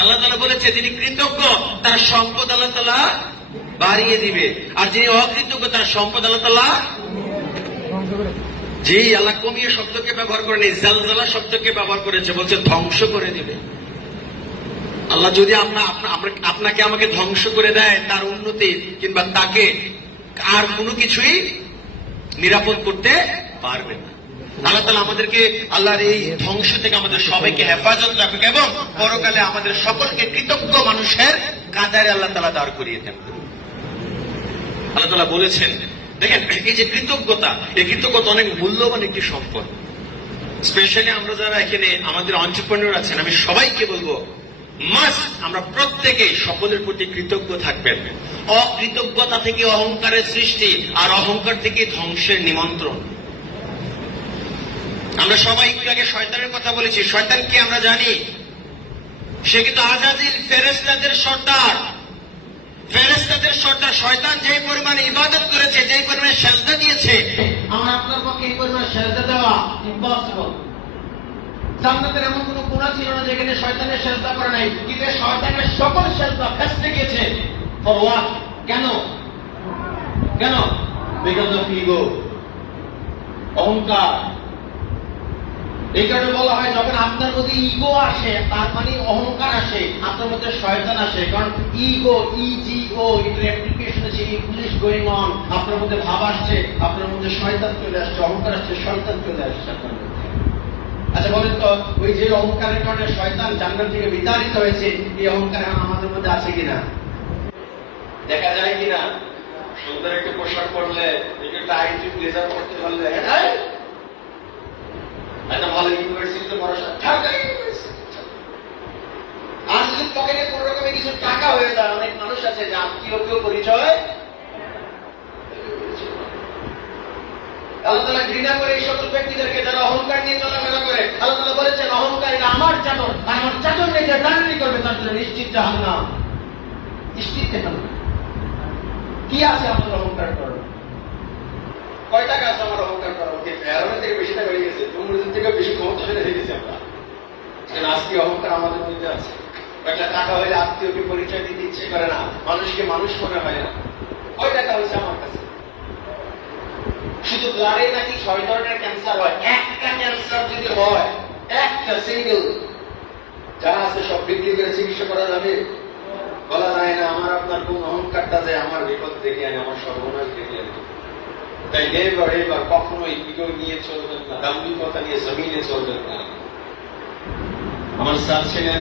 আল্লাহ তাআলা বলেছে যিনি কৃতজ্ঞ তার সম্পদ আল্লাহ তাআলা বাড়িয়ে দিবে, আর যিনি অকৃতজ্ঞ তার সম্পদ আল্লাহ তাআলা জি আল্লাহ কমিয়ে শব্দকে ব্যবহার করেনি, জালজালা শব্দকে ব্যবহার করেছে, বলছে ধ্বংস করে দিবে। আল্লাহ যদি আপনাকে আমাকে ধ্বংস করে দেয়, তার উন্নতি কিংবা তাকে আর কোনো কিছুই নিরাপদ করতে পারবে না। আল্লাহ তাআলা আমাদেরকে আল্লাহর এই ধ্বংস থেকে আমাদের সবাইকে হেফাজত রাখুক এবং পরকালে আমাদের সকলকে কৃতজ্ঞ মানুষের কাতারে আল্লাহ তাআলা দাঁড় করিয়ে দেন। আল্লাহ তাআলা বলেছেন, দেখেন এই যে কৃতজ্ঞতা, এই কৃতজ্ঞতা অনেক মূল্যবান একটি সম্পদ। স্পেশালি আমরা যারা এখানে আমাদের এন্টারপ্রেনিউর আছেন, আমি সবাইকে বলবো আমরা প্রত্যেকেই সকলের প্রতি কৃতজ্ঞ থাকবেন। অকৃতজ্ঞতা থেকে অহংকারের সৃষ্টি, আর অহংকার থেকে ধ্বংসের নিমন্ত্রণ। আমরা সবাই একটু আগে শয়তানের কথা বলেছি। শয়তান কি আমরা জানি? সে কিন্তু আজাদিল ফেরেশতাদের সর্দার। ফেরেশতাদের সর্দার। শয়তান যেই পরিমাণে ইবাদত করেছে, যেই পরিমাণে সেজদা দিয়েছে, আমার আপনার পক্ষে এই পরিমাণে সেজদা দেওয়া ইম্পসিবল। জান্নাতের এমন কোন কোণা ছিল না যেখানে শয়তানের সেজদা করে নাই, কিন্তু শয়তানের সকল সেজদা ফেস্টে গিয়েছে। For what? কেন? কেন? বিকজ অফ ইগো, অহংকার। এই কারণে বলা হয় যখন আপনার মধ্যে ইগো আসে, তার মানে অহংকার আসে, আপনার মধ্যে শয়তান আসে। কারণ ইগো, ইজিও, এটার অ্যাপ্লিকেশন আছে ইংলিশ গোয়িং অন। আপনার মধ্যে ভাব আসছে, আপনার মধ্যে শয়তান চলে আসছে, অহংকার আসছে, শয়তান চলে আসছে আপনার মধ্যে। আচ্ছা বলেন তো, ওই যে অহংকারের কারণে শয়তান জান্নাত থেকে বিতাড়িত হয়েছে, এই অহংকার আমাদের মধ্যে আছে কিনা? দেখা যায় কিনা? সুন্দর একটা পোশাক পরলে, একটু টাইট ব্লেজার পরতে পারলে দেখা যায়। একটা ভালো ইউনিভার্সিটিতে পড়াশোনা, আর যদি পকেটে কোন রকমের কিছু টাকা হয়ে যায়, অনেক মানুষ আছে যে আত্মীয় পরিচয় আল্লাহ তাআলা ঘৃণা করে এই সকল ব্যক্তিদেরকে যারা অহংকার নিয়ে চলাফেরা করে। আল্লাহ তাআলা বলেছেন অহংকারীরা আমার চাদর, আর আমার চাদর নিয়ে যে টানাটানি করবে তার জন্য নিশ্চিত জাহান্নাম। নিশ্চিত জাহান্নাম। কি আছে আপনার অহংকার করার? কয় টাকা আছে আমার অহংকার করার? ফেরাউনের থেকে বেশি টাকা হয়ে গেছে, নমরুদের থেকে বেশি ক্ষমতাশালী হয়ে গেছে আমরা। আজকে অহংকার আমাদের মধ্যে আছে। একটা টাকা হলে আত্মীয়কে পরিচয় দিতে ইচ্ছে করে না, মানুষকে মানুষ মনে হয় না। কয় টাকা হয়েছে আমার কাছে? শুধু ব্লাডে নাকি 6 ধরনের ক্যান্সার হয়। একটা ক্যান্সার যদি হয়, একটা সিঙ্গেল, যা আছে সব বিক্রি করে চিকিৎসা করা যাবে? বলা যায় না। আমার আপনার কোন অহংকারটা যে আমার বিপদ দেখে আনে, আমার সর্বনাশ দেখে আনে। তাই এবার কখনোই ইগো নিয়ে চলবেন না, দাম্ভিকতা নিয়ে জমিনে চলবেন না। আমার স্যার ছিলেন